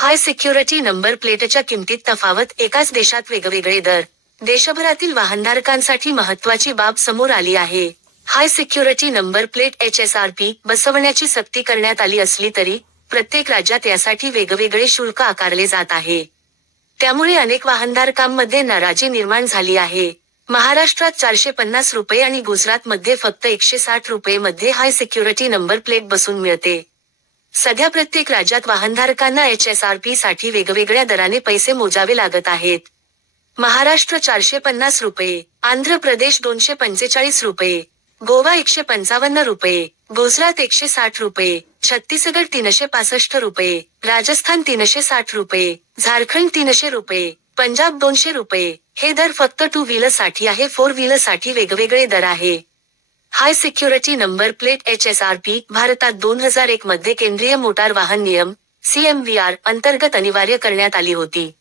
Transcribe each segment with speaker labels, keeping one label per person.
Speaker 1: हाय security number प्लेटच्या किमतीत तफावत एकाच देशात वेगवेगळे दर. देशभरातील वाहनधारकांसाठी महत्वाची बाब समोर आली आहे. High security number plate H S R P बसवण्याची सक्ती करण्यात आली असली तरी प्रत्येक राज्यात यासाठी वेगवेगळे शुल्क आकारले जात आहे. त्यामुळे अनेक वाहनधारकांमध्ये नाराजी निर्माण झाली आहे. महाराष्ट्रात चारशे पन्नास रुपये आणि गुजरातमध्ये फक्त एकशे साठ रुपये मध्ये हाय सिक्युरिटी नंबर प्लेट बसून मिळते. सध्या प्रत्येक राज्यात वाहनधारकांना एच एस आर पी साठी वेगवेगळ्या दराने पैसे मोजावे लागत आहेत. महाराष्ट्र चारशे पन्नास रुपये आंध्र प्रदेश दोनशे पंचेचाळीस रुपये गोवा एकशे पंचावन्न रुपये गुजरात एकशे साठ रुपये छत्तीसगड तीनशे पासष्ट रुपये राजस्थान तीनशे साठ रुपये झारखंड तीनशे रुपये पंजाब दोनशे रुपये. हे दर फक्त टू व्हीलरसाठी आहे. फोर व्हीलरसाठी वेगवेगळे दर आहे. High security number plate H S R P भारतात दोन हजार एक मध्ये केंद्रीय मोटार वाहन नियम सीएमव्हीआर अंतर्गत अनिवार्य करण्यात आली होती.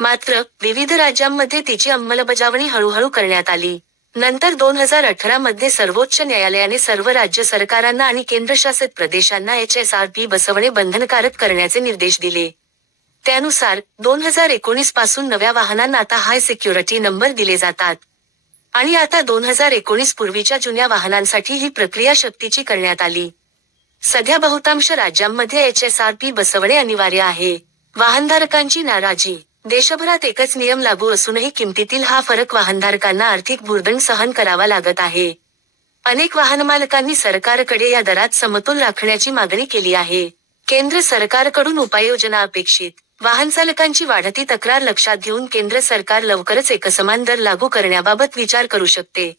Speaker 1: मात्र विविध राज्यांमध्ये तिची अंमलबजावणी हळूहळू करण्यात आली. नंतर दोन हजार अठरा मध्ये सर्वोच्च न्यायालयाने सर्व राज्य सरकारांना आणि केंद्रशासित प्रदेशांना एच एस आर पी बसवणे बंधनकारक करण्याचे निर्देश दिले. त्यानुसार दोन हजार एकोणीसपासून नव्या वाहनांना आता हाय सिक्युरिटी नंबर दिले जातात. आणि आता दोन हजार एकोणीस पूर्वीच्या जुन्या वाहनांसाठी ही प्रक्रिया शक्तीची करण्यात आली. सध्या बहुतांश राज्यांमध्ये एच एस आर पी बसवणे अनिवार्य आहे. वाहनधारकांची नाराजी. देशभरात एकच नियम लागू असूनही किमतीतील हा फरक वाहनधारकांना आर्थिक भूर्दंड सहन करावा लागत आहे. अनेक वाहनमालकांनी सरकारकडे या दरात समतोल राखण्याची मागणी केली आहे. केंद्र सरकारकडून उपाययोजना अपेक्षित. वाहन चालकांची वाढती तक्रार लक्षात घेऊन केंद्र सरकार लवकरच एकसमान दर लागू करण्याबाबत विचार करू शकते.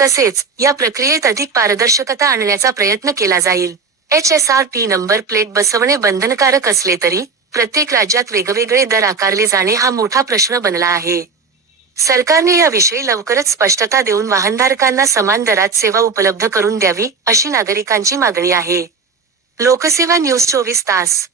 Speaker 1: तसेच या प्रक्रियेत अधिक पारदर्शकता आणण्याचा प्रयत्न केला जाईल. H S R P number plate बसवणे बंधनकारक असले तरी प्रत्येक राज्यात वेगवेगळे दर आकारले जाणे हा मोठा प्रश्न बनला आहे. सरकारने याविषयी लवकरच स्पष्टता देऊन वाहनधारकांना समान दरात सेवा उपलब्ध करून द्यावी अशी नागरिकांची मागणी आहे. लोकसेवा न्यूज चोवीस तास.